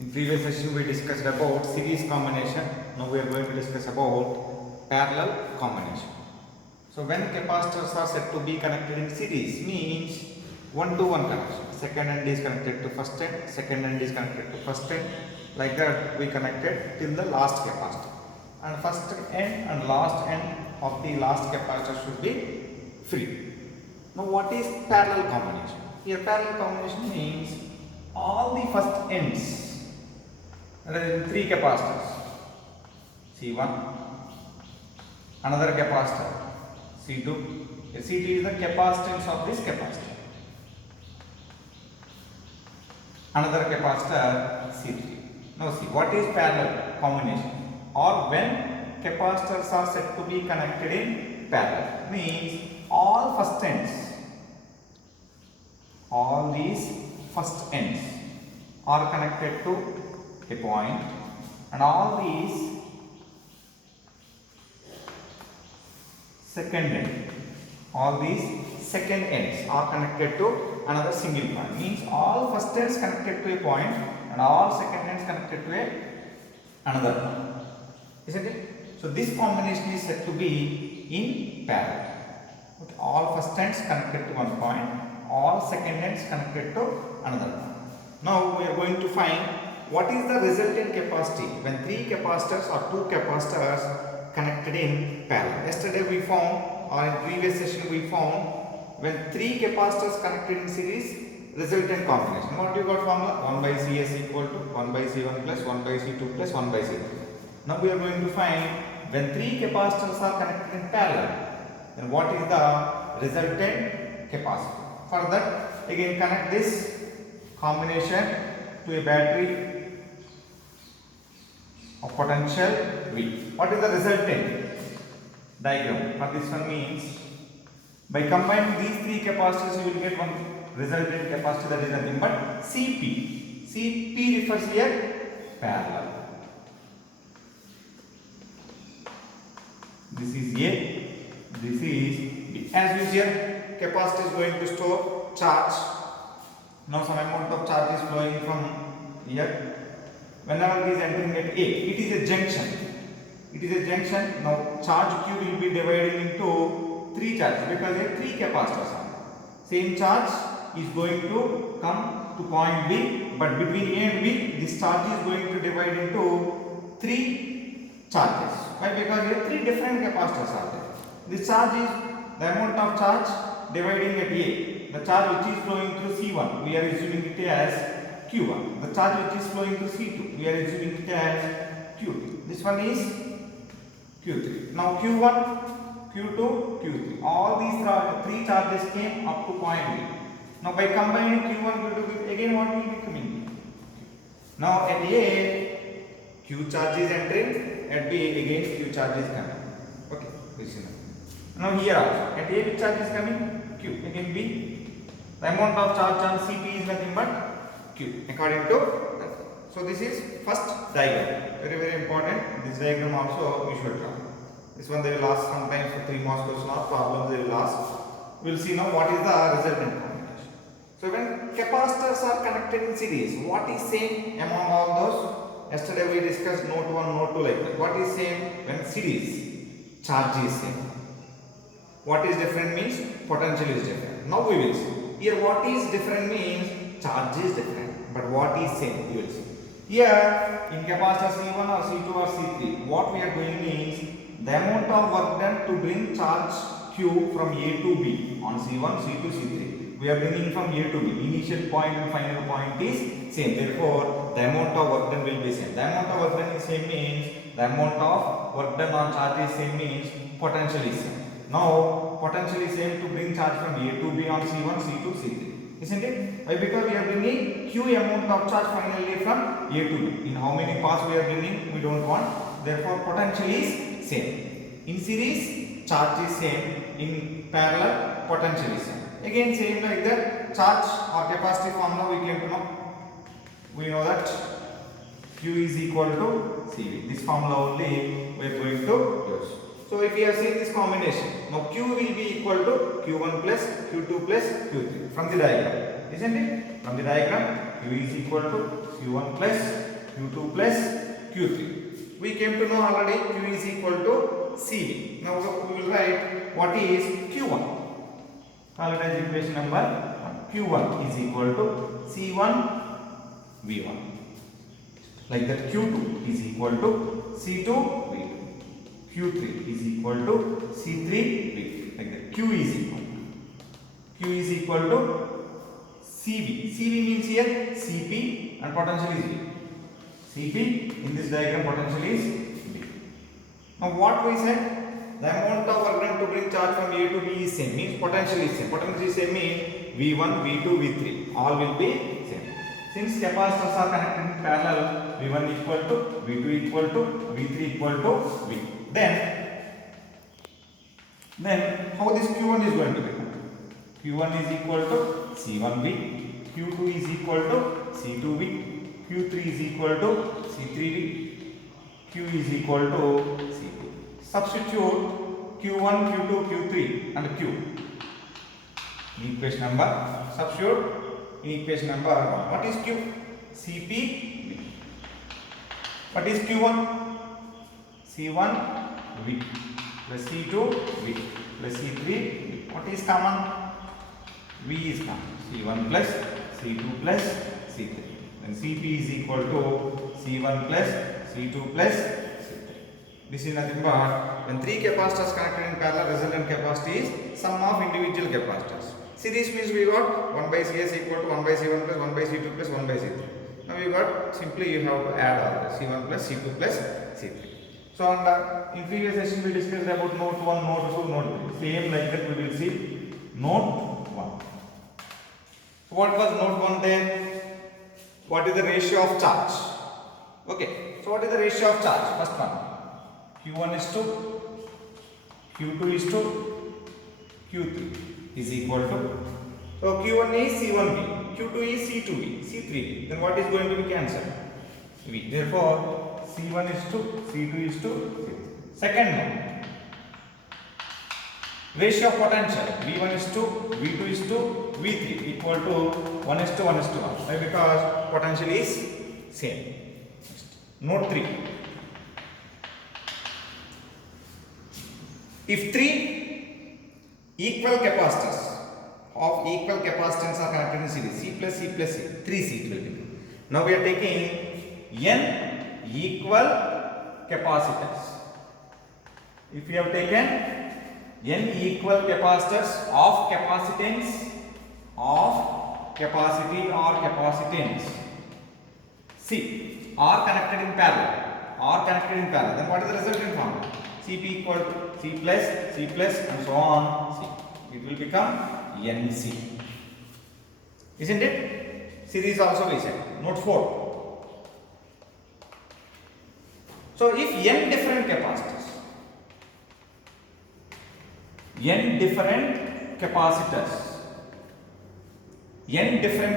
In previous session we discussed about series combination. Now we are going to discuss about parallel combination. So when capacitors are said to be connected in series means one-to-one connection. Second end is connected to first end, second end is connected to first end. Like that we connected till the last capacitor. And first end and last end of the last capacitor should be free. Now what is parallel combination? Here parallel combination means all the first ends. There are three capacitors, C1, another capacitor, C2. C2 is the capacitance of this capacitor. Another capacitor, C3. Now see, what is parallel combination? Or when capacitors are said to be connected in parallel, means all first ends, all these first ends are connected to a point, and all these second end, all these second ends are connected to another single point. Means all first ends connected to a point and all second ends connected to another point. Isn't it? So this combination is said to be in parallel. Okay. All first ends connected to one point, all second ends connected to another point. Now we are going to find what is the resultant capacity when three capacitors or two capacitors connected in parallel. Yesterday we found, or in previous session we found, when three capacitors connected in series, resultant combination. What you got formula? 1 by Cs equal to 1 by C1 plus 1 by C2 plus 1 by C3. Now we are going to find when three capacitors are connected in parallel, then what is the resultant capacity. For that, again connect this combination to a battery of potential V. What is the resultant diagram for this one? Means by combining these three capacitors you will get one resultant capacity, that is nothing but Cp. Cp refers here parallel. This is A, this is B. As usual, capacitor is going to store charge. Now some amount of charge is flowing from here. Whenever it is entering at A, it is a junction. It is a junction. Now charge Q will be divided into three charges because there are three capacitors on. Same charge is going to come to point B, but between A and B, this charge is going to divide into three charges. Why? Because here three different capacitors are there. This charge is the amount of charge dividing at A. The charge which is flowing through C1, we are assuming it as Q1. The charge which is flowing to C2, we are assuming it as Q2. This one is Q3. Now Q1, Q2, Q3. All these three charges came up to point B. Now by combining Q1, Q2, again what will be coming? Now at A, Q charge is entering, at B again Q charge is coming. Okay, listen. Now here also, at A which charge is coming? Q. Again B. The amount of charge on Cp is nothing but Q according to that. So this is first diagram. Very important. This diagram also you should draw. This one they will ask sometimes for 3 marks question or problems they will ask. We will see now what is the resultant combination. So when capacitors are connected in series, what is same among all those? Yesterday we discussed node 1, node 2 like that. What is same when series? Charge is same. What is different means potential is different. Now we will see. Here what is different means charge is different, but what is same you will see. Here in capacitor C1 or C2 or C3, what we are doing means the amount of work done to bring charge Q from A to B on C1, C2, C3. We are bringing from A to B. Initial point and final point is same. Therefore, the amount of work done will be same. The amount of work done is same means the amount of work done on charge is same means potential is same. Now, potential is same to bring charge from A to B on C1, C2, C3. Isn't it? Why? Because we are bringing Q amount of charge finally from A to B. In how many paths we are bringing, we don't want. Therefore, potential is same. In series, charge is same. In parallel, potential is same. Again, same like that. Charge or capacity formula we came to know. We know that Q is equal to CV. This formula only we are going to use. So if we have seen this combination, now Q will be equal to Q1 plus Q2 plus Q3 from the diagram. isn't it? From the diagram, Q is equal to Q1 plus Q2 plus Q3. We came to know already Q is equal to CV. Now we will write what is Q1. Call it as equation number 1. Q1 is equal to C1 V1. Like that, Q2 is equal to C2 V2. Q3 is equal to C3 V3. Like that, Q is equal to CV. CV means here CP and potential is V. CP in this diagram potential is V. Now what we said? The amount of work done to bring charge from A to B is same. Means potential is same. Potential is same means V1, V2, V3. All will be same. Since capacitors are connected in parallel, V1 equal to V2 equal to V3 equal to V. Then how this Q1 is going to become? Q1 is equal to C1V, Q2 is equal to C2V, Q3 is equal to C3V, Q is equal to C2. Substitute Q1, Q2, Q3 and Q in equation number. Substitute in equation number 1. What is Q? CPV. What is Q1? C1V plus C2V plus C3V. What is common? V is common. C1 plus C2 plus C3. Then CP is equal to C1 plus C2 plus C3. This is nothing but when 3 capacitors connected in parallel, resultant capacity is sum of individual capacitors. Series means we got 1 by CS equal to 1 by C1 plus 1 by C2 plus 1 by C3. Now we got simply you have to add all this C1 plus C2 plus C3. So in previous session we discussed about note 1, note 2, note 3. Same like that we will see note 1. So what was note 1 there? What is the ratio of charge? Okay. So what is the ratio of charge? First one. Q1 is to Q2 is to Q3 is equal to. So Q1 is C1V, Q2 is C2V, C3V. Then what is going to be cancelled? V. Therefore C1 is to C2 is to C3. Second one. Ratio of potential V1 is to V2 is to V3 equal to 1 is to 1 is to 1. Why? Because potential is same. Note 3. If 3 equal capacitors of equal capacitance are connected in series, C plus C plus C, 3C it will be. Now we are taking n equal capacitors. If we have taken n equal capacitors of capacitance of capacity or capacitance, C are connected in parallel. Then what is the resultant formula? Cp equal to C plus and so on C. It will become NC. Isn't it? Series also we said. Note 4. So if n different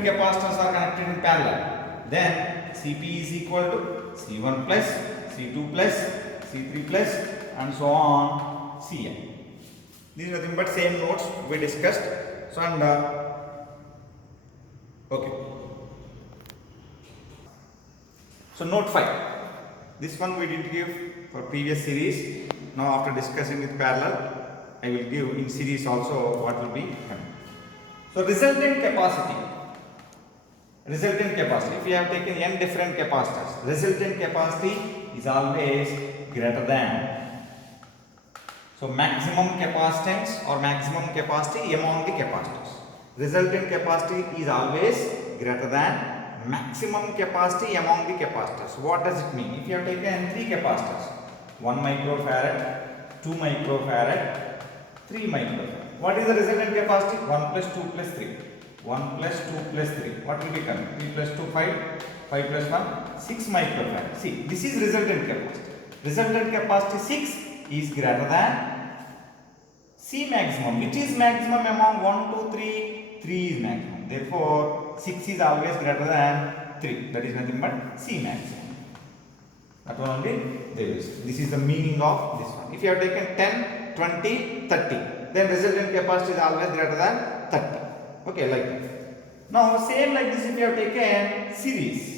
capacitors are connected in parallel, then Cp is equal to C1 plus C2 plus C3 plus and so on Cn. These are nothing but same notes we discussed. So and okay. So note 5. This one we did give for previous series. Now after discussing with parallel, I will give in series also what will be coming. So resultant capacity. If we have taken n different capacitors, resultant capacity is always greater than. So maximum capacitance or maximum capacity among the capacitors. Resultant capacity is always greater than maximum capacity among the capacitors. What does it mean? If you have taken 3 capacitors, 1 microfarad, 2 microfarad, 3 microfarad. What is the resultant capacity? 1 plus 2 plus 3. 1 plus 2 plus 3. What will become? 3 plus 2, 5. 5 plus 1, 6 microfarad. See, this is resultant capacity. Resultant capacity 6 is greater than C maximum. Which is maximum among 1, 2, 3? 3 is maximum. Therefore, 6 is always greater than 3. That is nothing but C maximum. That one only there is. This is the meaning of this one. If you have taken 10, 20, 30, then resultant capacity is always greater than 30. Okay, like that. Now same like this if you have taken series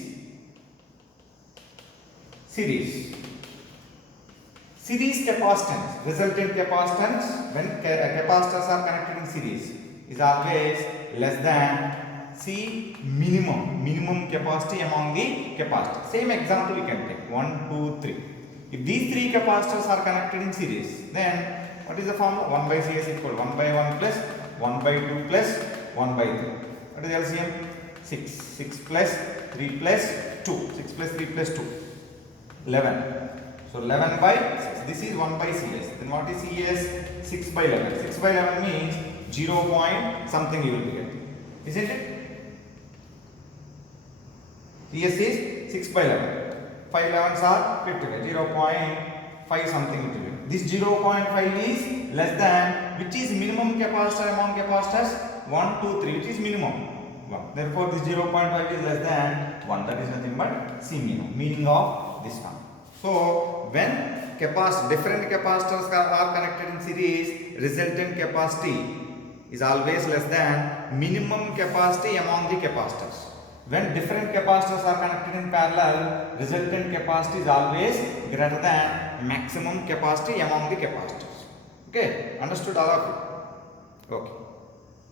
capacitance, resultant capacitance when capacitors are connected in series is always less than C minimum capacity among the capacitors. Same example you can take 1, 2, 3. If these three capacitors are connected in series, then what is the formula? 1 by Cs equal 1 by 1 plus 1 by 2 plus 1 by 3. What is LCM? 6. 6 plus 3 plus 2. 6 plus 3 plus 2. 11. So 11 by 6. This is 1 by Cs. Then what is Cs? 6 by 11. 6 by 11 means 0 point something you will be getting. Isn't it? Cs is 6 by 11. 5 11s are 55. 0.5 something it will be. This 0.5 is less than, which is minimum capacitor among capacitors? 1, 2, 3, which is minimum 1. Therefore, this 0.5 is less than 1. That is nothing but C minimum, meaning of this one. So, when different capacitors are connected in series, resultant capacity is always less than minimum capacity among the capacitors. When different capacitors are connected in parallel, resultant capacity is always greater than maximum capacity among the capacitors. Okay, understood all of you? Okay.